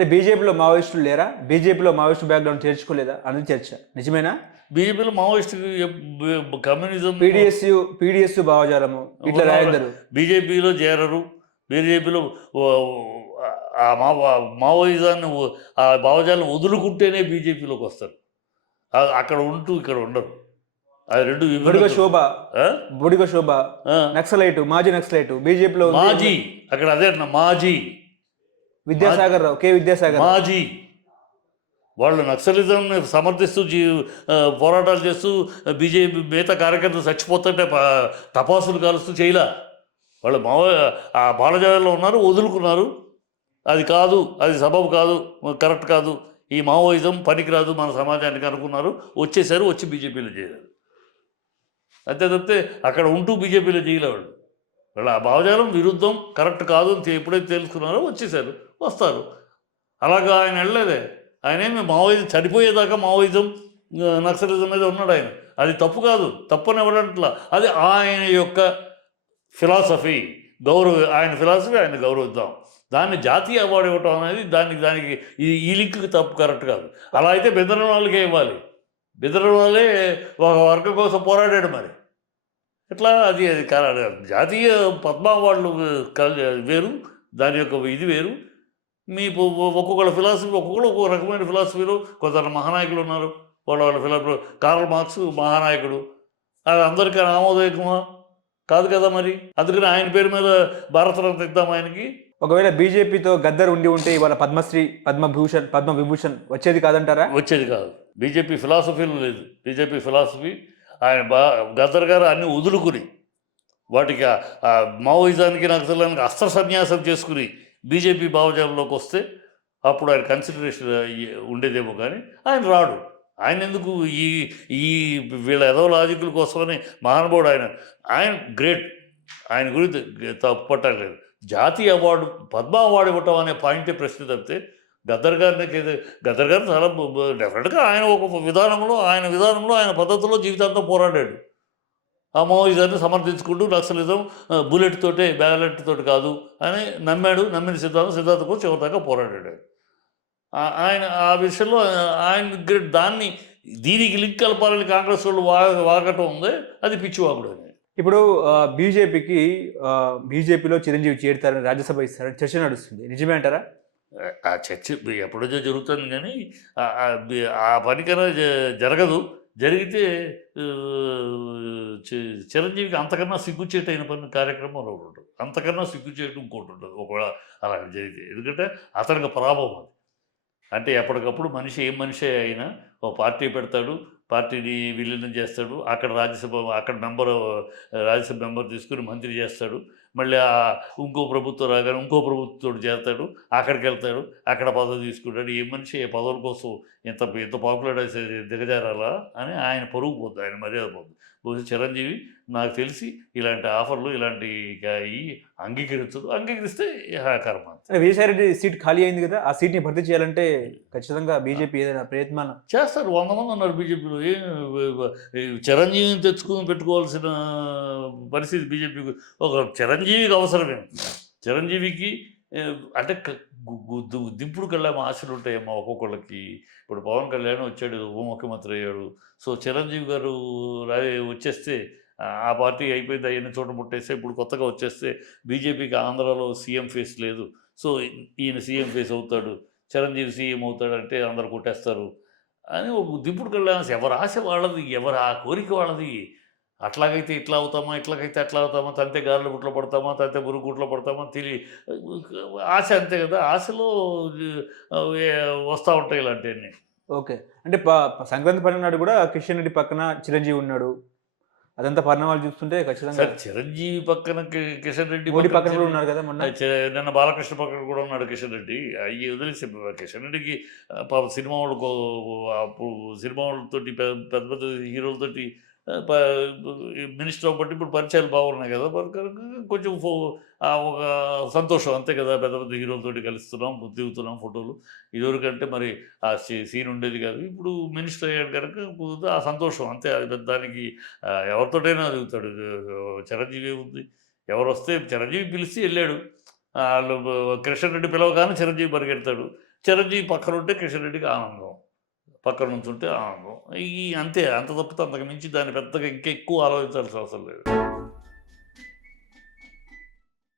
అంటే బీజేపీలో మావోయిస్టులు లేరా? బీజేపీలో మావోయిస్టు బ్యాక్గ్రౌండ్ చేర్చుకోలేదా? అనేది చర్చ. నిజమేనా? బీజేపీలో మావోయిస్ట్ కమ్యూనిజం పీడిఎస్యు పీడిఎస్ భావజాలము. ఇట్లా రాయందరు. బీజేపీలో చేరరు. బీజేపీలో మావోయిజాన్ని ఆ భావజాలను వదులుకుంటేనే బీజేపీలోకి వస్తారు. అక్కడ ఉంటూ ఇక్కడ ఉండరు. అది రెండు బుడిగ శోభ? బుడిగ శోభ. నక్సలైట్ మాజీ నక్సలైట్. బీజేపీలో. మాజీ. అక్కడ అదే మాజీ. విద్యాసాగర్ రావు కే విద్యాసాగర్ మాజీ వాళ్ళు నక్సలిజంని సమర్థిస్తూ జీ పోరాటాలు చేస్తూ బీజేపీ మిగతా కార్యకర్తలు చచ్చిపోతుంటే తపాసులు కలుస్తూ కాలుస్తూ చేయలా. వాళ్ళు మావ ఆ బాలజాలలో ఉన్నారు వదులుకున్నారు. అది కాదు అది సబబు కాదు కరెక్ట్ కాదు. ఈ మావోయిజం పనికిరాదు మన సమాజానికి అనుకున్నారు. వచ్చేసారు వచ్చి బీజేపీలో చేరారు. అంతే తప్పితే అక్కడ ఉంటూ బీజేపీలో చేయలేవాళ్ళు. వాళ్ళు ఆ భావజాలం విరుద్ధం కరెక్ట్ కాదు అని ఎప్పుడైతే తెలుసుకున్నారో వచ్చేసారు. వస్తారు. అలాగా ఆయన వెళ్ళలేదే. ఆయన ఏమి మావోయిజం చనిపోయేదాకా మావోయిజం నక్సలిజం మీద ఉన్నాడు ఆయన. అది తప్పు కాదు. తప్పని ఎవరంట్లా అది ఆయన యొక్క ఫిలాసఫీ. గౌరవ ఆయన ఫిలాసఫీ ఆయన గౌరవిద్దాం. దాన్ని జాతీయ అవార్డు ఇవ్వటం అనేది దానికి దానికి ఈ ఈ లింక్కి తప్పు కరెక్ట్ కాదు. అలా అయితే బెదరం వాళ్ళకే ఇవ్వాలి. బెదరం వాళ్ళే ఒక వర్గం కోసం పోరాడాడు మరి. ఎట్లా? అది అది జాతీయ పద్మ అవార్డులు కల్- వేరు. దాని యొక్క ఇది వేరు. మీ ఒక్కొక్కళ్ళ ఫిలాసఫీ ఒక్కొక్కరు ఒక్కొక్క రకమైన ఫిలాసఫీలు కొందరు మహానాయకులు ఉన్నారు. వాళ్ళ వాళ్ళ ఫిలాసఫీ కార్ల్ మార్క్స్ మహానాయకుడు. అది అందరికీ ఆమోదయోగమా కాదు కదా మరి. అందుకని ఆయన పేరు మీద భారతరత్న ఇద్దాం ఆయనకి. ఒకవేళ బీజేపీతో గద్దర్ ఉండి ఉంటే ఇవాళ పద్మశ్రీ పద్మభూషణ్ పద్మ విభూషణ్ వచ్చేది కాదంటారా? వచ్చేది కాదు. బీజేపీ ఫిలాసఫీలు లేదు. బీజేపీ ఫిలాసఫీ ఆయన బా గద్దర్ గారు అన్ని వదులుకుని వాటికి మావోయిజానికి నక్సలానికి అస్త్ర సన్యాసం చేసుకుని బీజేపీ భావజాలంలోకి వస్తే అప్పుడు ఆయన కన్సిడరేషన్ ఉండేదేమో కానీ ఆయన రాడు. ఆయన ఎందుకు ఈ ఈ వీళ్ళ ఏదో లాజిక్ల కోసమని మహానుభావుడు ఆయన ఆయన గ్రేట్ ఆయన గురించి తప్పట్టలేదు జాతీయ అవార్డు పద్మ అవార్డు ఇవ్వటం అనే పాయింటే ప్రశ్న తప్పితే గద్దర్ గారికి గద్దర్ గారు చాలా డెఫినెట్గా ఆయన ఒక విధానంలో ఆయన విధానంలో ఆయన పద్ధతిలో జీవితాంతం పోరాడాడు. ఆ మావోయిజాన్ని సమర్థించుకుంటూ నక్సలిజం బుల్లెట్ తోటే బ్యాలెట్ తోటి కాదు అని నమ్మాడు నమ్మిన సిద్ధాంతం సిద్ధాంతం కోసం చివరిదాకా పోరాడాడు. ఆయన ఆ విషయంలో ఆయన దాన్ని దీనికి లింక్ కలపాలని కాంగ్రెస్ వాళ్ళు వా వాగటం ఉంది అది పిచ్చివాగుడు అని. ఇప్పుడు బీజేపీకి బీజేపీలో చిరంజీవి చేరుతారని రాజ్యసభ ఇస్తారని చర్చ నడుస్తుంది. నిజమే అంటారా? ఆ చర్చ ఎప్పుడో జరుగుతుంది కానీ ఆ- జ- జరగదు. జరిగితే చి- చిరంజీవికి అంతకన్నా సిగ్గుచేటైన పని కార్యక్రమం ఒకటి ఉంటుంది. అంతకన్నా సిగ్గుచేటు ఇంకోటి ఉంటుంది. ఒకవేళ అలా జరిగితే. ఎందుకంటే అతనికి పరాభవం అది. అంటే ఎప్పటికప్పుడు మనిషి ఏం మనిషి అయినా ఓ పార్టీ పెడతాడు పార్టీని విలీనం చేస్తాడు అక్కడ రాజ్యసభ అక్కడ మెంబర్ రాజ్యసభ మెంబర్ తీసుకుని మంత్రి చేస్తాడు. మళ్ళీ ఆ ఇంకో ప్రభుత్వం రాగానే ఇంకో ప్రభుత్వం చేస్తాడు అక్కడికి వెళ్తాడు అక్కడ పదవి తీసుకుంటాడు. ఏ మనిషి ఏ పదవుల కోసం ఇంత ఇంత పాపులర్ అయితే దిగజారాలా అని ఆయన పరుగు పోద్ది ఆయన మర్యాద పోద్ది. బహుశా చిరంజీవి నాకు తెలిసి ఇలాంటి ఆఫర్లు ఇలాంటి అంగీకరించదు. అంగీకరిస్తే కర్మ విజయసాయిరెడ్డి సీట్ ఖాళీ అయింది కదా ఆ సీట్ని భర్తీ చేయాలంటే ఖచ్చితంగా బీజేపీ ఏదైనా ప్రయత్నాన్ని చేస్తారు వంద మంది ఉన్నారు బీజేపీలో. ఏ చిరంజీవిని తెచ్చుకుని పెట్టుకోవాల్సిన పరిస్థితి బీజేపీకి ఒక చిరంజీవికి అవసరమే? చిరంజీవికి అంటే దిప్పుడు గు- దింపుడు కల్లా ఆశలు ఉంటాయమ్మా ఒక్కొక్కళ్ళకి. ఇప్పుడు పవన్ కళ్యాణ్ వచ్చాడు ఉప ముఖ్యమంత్రి అయ్యాడు. సో చిరంజీవి గారు రా వచ్చేస్తే ఆ, పార్టీ అయిపోయింది అయిన చోట ముట్టేస్తే ఇప్పుడు కొత్తగా వచ్చేస్తే బీజేపీకి ఆంధ్రాలో సీఎం ఫేస్ లేదు. సో ఈయన సీఎం ఫేస్ అవుతాడు చిరంజీవి సీఎం అవుతాడంటే అందరు కొట్టేస్తారు. అని ఒక దింపుడు కళ్యాణ్ ఎవరి ఆశ వాళ్ళది ఎవరి ఆ కోరిక వాళ్ళది అట్లాగైతే ఇట్లా అవుతామా ఇట్లాగైతే అట్లా అవుతామా తంతే గాలిలో గుట్లో పడతామా తంతే మురుగు గుట్లో పడతామా తిరిగి ఆశ అంతే కదా ఆశలో వస్తూ ఉంటాయి ఇలాంటివన్నీ. ఓకే. అంటే సంక్రాంతి పండుగ నాడు కూడా కిషన్ రెడ్డి పక్కన చిరంజీవి ఉన్నాడు. అదంతా పరిణామాలు చూస్తుంటే ఖచ్చితంగా చిరంజీవి పక్కన కిషన్ రెడ్డి మోడీ పక్కన కూడా ఉన్నారు కదా మొన్న? నిన్న బాలకృష్ణ పక్కన కూడా ఉన్నాడు కిషన్ రెడ్డి. అవి వదిలేసి కిషన్ రెడ్డికి పాప సినిమా అప్పుడు సినిమా వాళ్ళతోటి పెద్ద పెద్ద హీరోలతోటి మినిస్టర్ ఒకటి ఇప్పుడు పరిచయాలు బాగున్నాయి కదా కొంచెం ఫో ఒక సంతోషం అంతే కదా పెద్ద పెద్ద హీరోలతోటి కలుస్తున్నాం దిగుతున్నాం ఫోటోలు. ఇదివరకంటే మరి ఆ సీ- సీన్ ఉండేది కాదు ఇప్పుడు మినిస్టర్ అయ్యాడు కనుక ఆ సంతోషం అంతే అది పెద్ద దానికి ఎవరితోటైనా దిగుతాడు చిరంజీవి ఉంది. ఎవరు వస్తే చిరంజీవి పిలిచి వెళ్ళాడు. వాళ్ళు కిషన్ రెడ్డి పిలవగానే చిరంజీవి పరిగెడతాడు. చిరంజీవి పక్కన ఉంటే కిషన్ రెడ్డికి ఆనందం. పక్కన నుంచి ఉంటే ఆనందం ఈ అంతే అంత తప్పితే అంతకు మించి దాన్ని పెద్దగా ఇంకెక్కువ ఆలోచించాల్సిన అవసరం లేదు.